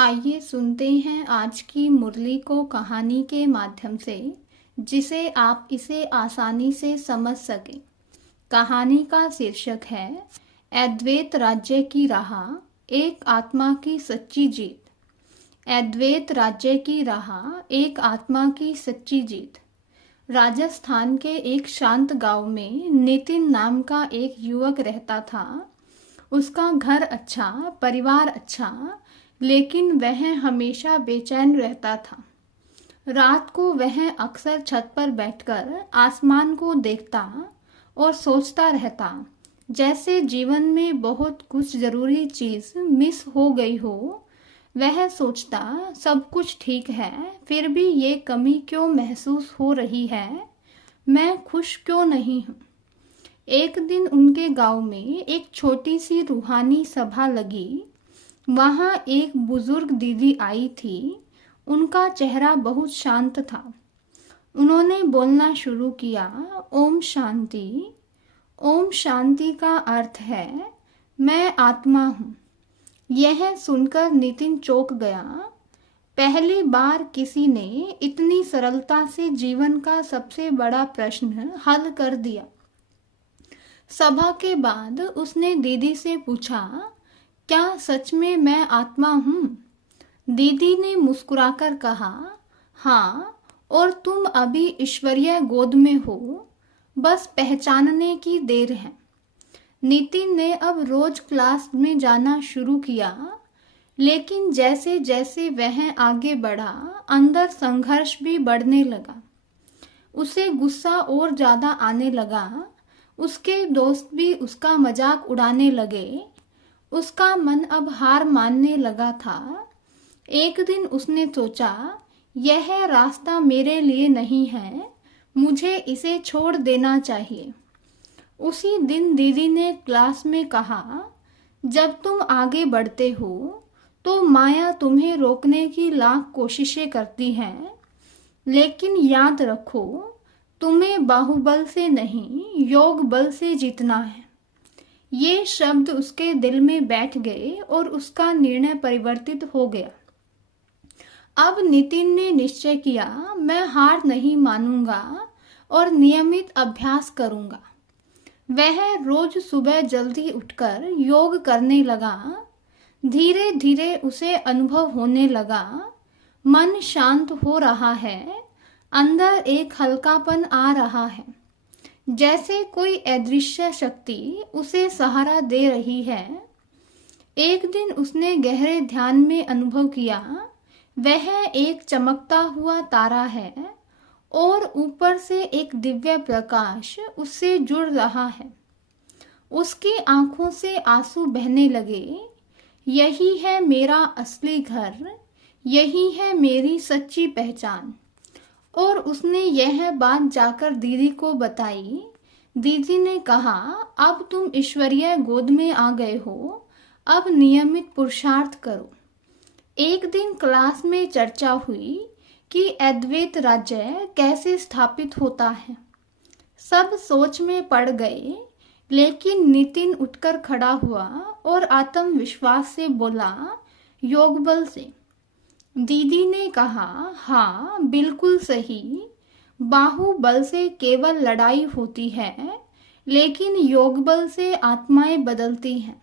आइए सुनते हैं आज की मुरली को कहानी के माध्यम से, जिसे आप इसे आसानी से समझ सकें। कहानी का शीर्षक है अद्वैत राज्य की राह, एक आत्मा की सच्ची जीत। अद्वैत राज्य की राह, एक आत्मा की सच्ची जीत। राजस्थान के एक शांत गांव में नितिन नाम का एक युवक रहता था। उसका घर अच्छा, परिवार अच्छा, लेकिन वह हमेशा बेचैन रहता था। रात को वह अक्सर छत पर बैठकर आसमान को देखता और सोचता रहता, जैसे जीवन में बहुत कुछ जरूरी चीज मिस हो गई हो। वह सोचता सब कुछ ठीक है, फिर भी ये कमी क्यों महसूस हो रही है, मैं खुश क्यों नहीं हूँ। एक दिन उनके गांव में एक छोटी सी रूहानी सभा लगी। वहां एक बुजुर्ग दीदी आई थी। उनका चेहरा बहुत शांत था। उन्होंने बोलना शुरू किया, ओम शांति। ओम शांति का अर्थ है मैं आत्मा हूँ। यह सुनकर नितिन चौंक गया। पहली बार किसी ने इतनी सरलता से जीवन का सबसे बड़ा प्रश्न हल कर दिया। सभा के बाद उसने दीदी से पूछा, क्या सच में मैं आत्मा हूँ? दीदी ने मुस्कुराकर कहा, हाँ, और तुम अभी ईश्वरीय गोद में हो, बस पहचानने की देर है। नितिन ने अब रोज क्लास में जाना शुरू किया, लेकिन जैसे जैसे वह आगे बढ़ा, अंदर संघर्ष भी बढ़ने लगा। उसे गुस्सा और ज्यादा आने लगा। उसके दोस्त भी उसका मजाक उड़ाने लगे। उसका मन अब हार मानने लगा था। एक दिन उसने सोचा, यह रास्ता मेरे लिए नहीं है, मुझे इसे छोड़ देना चाहिए। उसी दिन दीदी ने क्लास में कहा, जब तुम आगे बढ़ते हो तो माया तुम्हें रोकने की लाख कोशिशें करती है, लेकिन याद रखो, तुम्हें बाहुबल से नहीं, योग बल से जीतना है। ये शब्द उसके दिल में बैठ गए और उसका निर्णय परिवर्तित हो गया। अब नितिन ने निश्चय किया, मैं हार नहीं मानूंगा और नियमित अभ्यास करूंगा। वह रोज सुबह जल्दी उठकर योग करने लगा। धीरे धीरे उसे अनुभव होने लगा, मन शांत हो रहा है, अंदर एक हल्कापन आ रहा है, जैसे कोई अदृश्य शक्ति उसे सहारा दे रही है। एक दिन उसने गहरे ध्यान में अनुभव किया, वह एक चमकता हुआ तारा है और ऊपर से एक दिव्य प्रकाश उससे जुड़ रहा है। उसकी आंखों से आंसू बहने लगे। यही है मेरा असली घर, यही है मेरी सच्ची पहचान। और उसने यह बात जाकर दीदी को बताई। दीदी ने कहा, अब तुम ईश्वरीय गोद में आ गए हो, अब नियमित पुरुषार्थ करो। एक दिन क्लास में चर्चा हुई कि अद्वैत राज्य कैसे स्थापित होता है। सब सोच में पड़ गए, लेकिन नितिन उठकर खड़ा हुआ और आत्मविश्वास से बोला, योग बल से। दीदी ने कहा, हाँ बिल्कुल सही, बाहुबल से केवल लड़ाई होती है, लेकिन योग बल से आत्माएं बदलती हैं,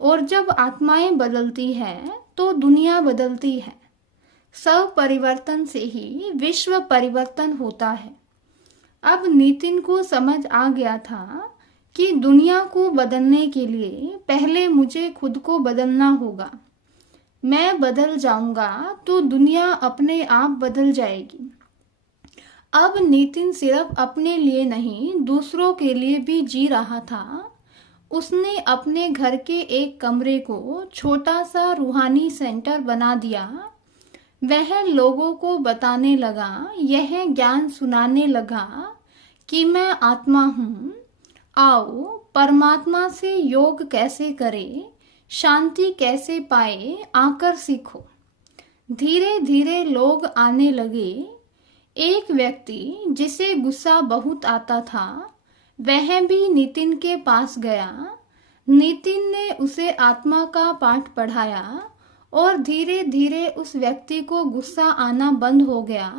और जब आत्माएं बदलती हैं तो दुनिया बदलती है। सब परिवर्तन से ही विश्व परिवर्तन होता है। अब नितिन को समझ आ गया था कि दुनिया को बदलने के लिए पहले मुझे खुद को बदलना होगा। मैं बदल जाऊंगा तो दुनिया अपने आप बदल जाएगी। अब नितिन सिर्फ अपने लिए नहीं, दूसरों के लिए भी जी रहा था। उसने अपने घर के एक कमरे को छोटा सा रूहानी सेंटर बना दिया। वह लोगों को बताने लगा, यह ज्ञान सुनाने लगा कि मैं आत्मा हूँ। आओ, परमात्मा से योग कैसे करें, शांति कैसे पाए, आकर सीखो। धीरे धीरे लोग आने लगे। एक व्यक्ति जिसे गुस्सा बहुत आता था, वह भी नितिन के पास गया। नितिन ने उसे आत्मा का पाठ पढ़ाया और धीरे धीरे उस व्यक्ति को गुस्सा आना बंद हो गया।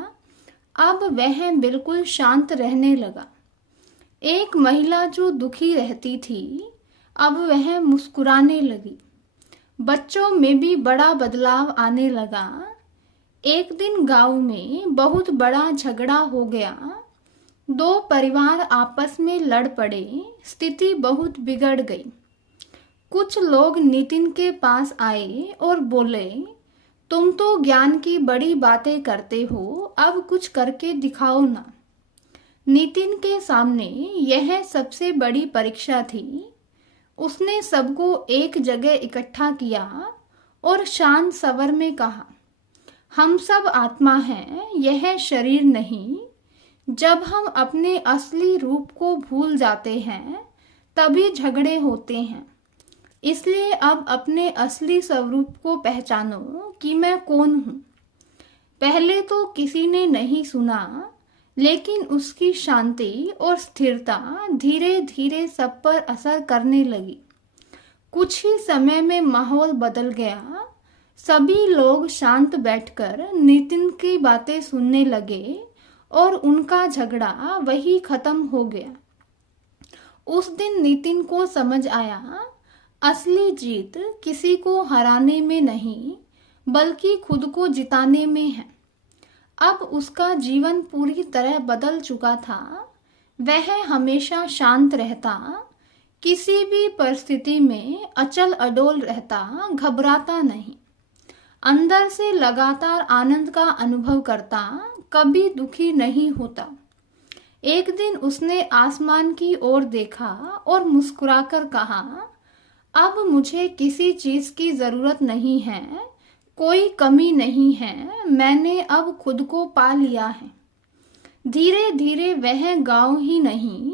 अब वह बिल्कुल शांत रहने लगा। एक महिला जो दुखी रहती थी, अब वह मुस्कुराने लगी। बच्चों में भी बड़ा बदलाव आने लगा। एक दिन गांव में बहुत बड़ा झगड़ा हो गया। दो परिवार आपस में लड़ पड़े। स्थिति बहुत बिगड़ गई। कुछ लोग नितिन के पास आए और बोले, तुम तो ज्ञान की बड़ी बातें करते हो, अब कुछ करके दिखाओ ना। नितिन के सामने यह सबसे बड़ी परीक्षा थी। उसने सबको एक जगह इकट्ठा किया और शांत स्वर में कहा, हम सब आत्मा हैं, यह शरीर नहीं। जब हम अपने असली रूप को भूल जाते हैं तभी झगड़े होते हैं। इसलिए अब अपने असली स्वरूप को पहचानो कि मैं कौन हूँ। पहले तो किसी ने नहीं सुना, लेकिन उसकी शांति और स्थिरता धीरे धीरे सब पर असर करने लगी। कुछ ही समय में माहौल बदल गया। सभी लोग शांत बैठकर नितिन की बातें सुनने लगे और उनका झगड़ा वही खत्म हो गया। उस दिन नितिन को समझ आया, असली जीत किसी को हराने में नहीं, बल्कि खुद को जिताने में है। अब उसका जीवन पूरी तरह बदल चुका था। वह हमेशा शांत रहता, किसी भी परिस्थिति में अचल अडोल रहता, घबराता नहीं। अंदर से लगातार आनंद का अनुभव करता, कभी दुखी नहीं होता। एक दिन उसने आसमान की ओर देखा और मुस्कुराकर कहा, अब मुझे किसी चीज की जरूरत नहीं है, कोई कमी नहीं है, मैंने अब खुद को पा लिया है। धीरे धीरे वह गांव ही नहीं,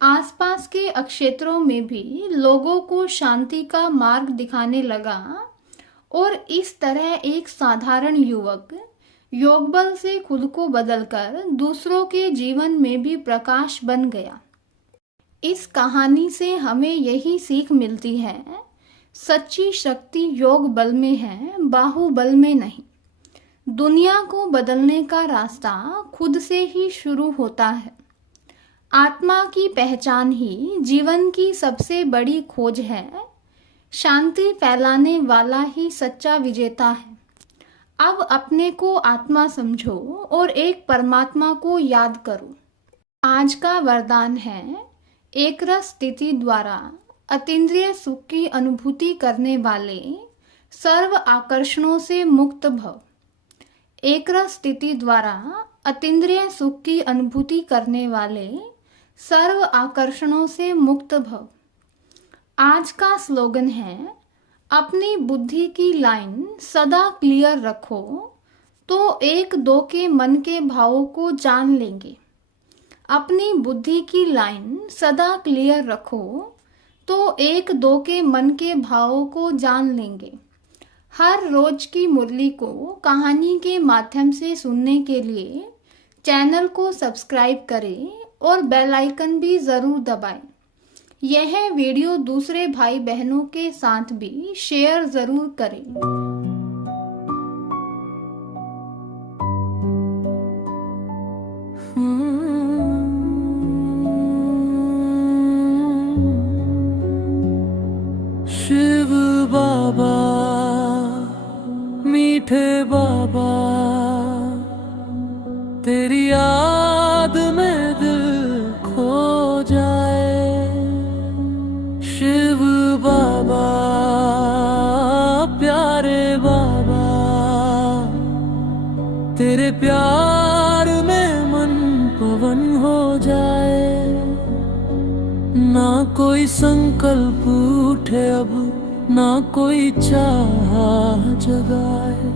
आसपास के क्षेत्रों में भी लोगों को शांति का मार्ग दिखाने लगा और इस तरह एक साधारण युवक योग बल से खुद को बदलकर दूसरों के जीवन में भी प्रकाश बन गया। इस कहानी से हमें यही सीख मिलती है, सच्ची शक्ति योग बल में है, बाहुबल में नहीं। दुनिया को बदलने का रास्ता खुद से ही शुरू होता है। आत्मा की पहचान ही जीवन की सबसे बड़ी खोज है। शांति फैलाने वाला ही सच्चा विजेता है। अब अपने को आत्मा समझो और एक परमात्मा को याद करो। आज का वरदान है, एक रस स्थिति द्वारा अतीन्द्रिय सुख की अनुभूति करने वाले सर्व आकर्षणों से मुक्त भव। एक रस स्थिति द्वारा अतीन्द्रिय सुख की अनुभूति करने वाले सर्व आकर्षणों से मुक्त भव। आज का स्लोगन है, अपनी बुद्धि की लाइन सदा क्लियर रखो तो एक दो के मन के भावों को जान लेंगे। अपनी बुद्धि की लाइन सदा क्लियर रखो तो एक दो के मन के भावों को जान लेंगे। हर रोज की मुरली को कहानी के माध्यम से सुनने के लिए चैनल को सब्सक्राइब करें और बेल आइकन भी जरूर दबाएं। यह वीडियो दूसरे भाई बहनों के साथ भी शेयर जरूर करें। शिव बाबा मीठे बाबा, तेरी याद में दिल खो जाए। शिव बाबा प्यारे बाबा, तेरे प्यार में मन पवन हो जाए। ना कोई संकल्प उठे अब, ना कोई चाह जगाए,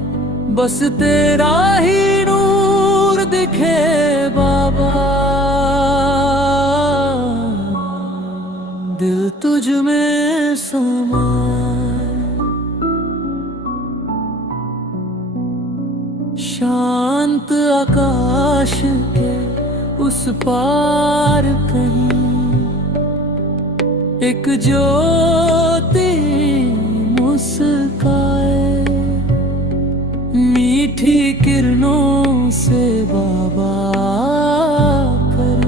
बस तेरा ही नूर दिखे बाबा। दिल तुझ में समाए, शांत आकाश के उस पार कहीं एक ज्योति मुस्काए। मीठी किरणों से बाबा कर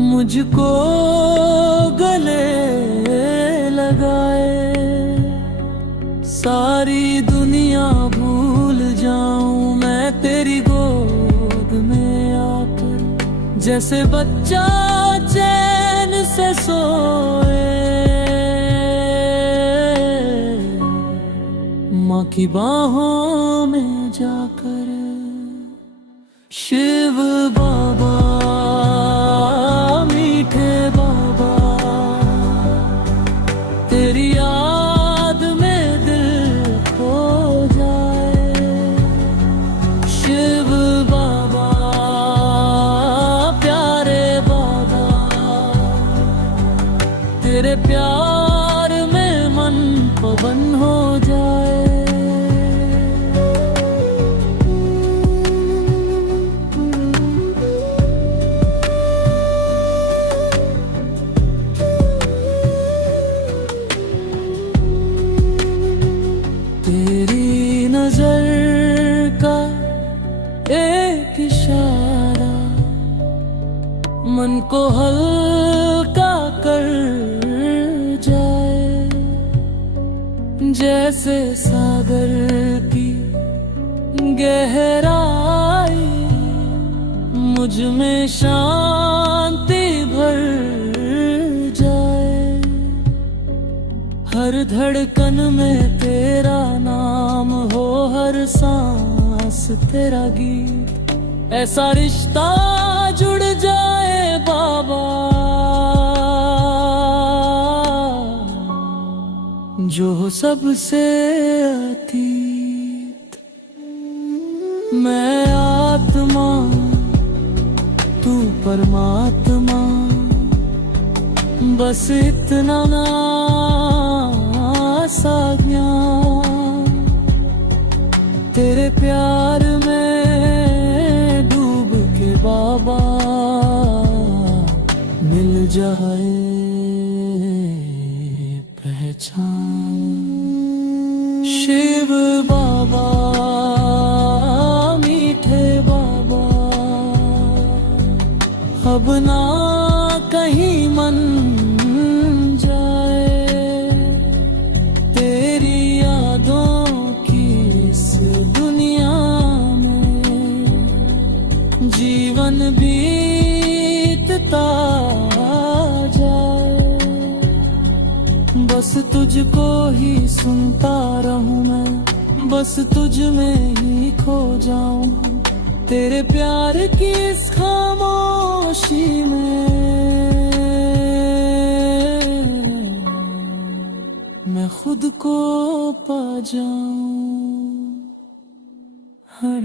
मुझको गले लगाए। सारी दुनिया भूल जाऊं मैं तेरी गोद में आकर, जैसे बच्चा चैन से सोए। माँ की बाहों में जाकर। शिव बाबा मीठे बाबा, तेरी याद में दिल खो जाए। शिव बाबा प्यारे बाबा, तेरे प्यार में मन पवन हो जाए। तेरी नजर का एक इशारा मन को हल्का कर जाए। जैसे सागर की गहराई मुझ में शांति भर जाए। हर धड़कन में तेरा नाम हो, हर सांस तेरा गीत। ऐसा रिश्ता जुड़ जाए बाबा, जो सबसे अतीत। मैं आत्मा तू परमात्मा, बस इतना ना सा ज्ञान। तेरे प्यार में डूब के बाबा मिल जाए पहचान। शिव बाबा मीठे बाबा, अब ना कहीं मन जाए। तेरी यादों की इस दुनिया में जीवन बीतता जाए। बस तुझको ही सुनता रहूं मैं, बस तुझ में ही खो जाऊं। तेरे प्यार की इस खामोशी में मैं खुद को पा जाऊं। हर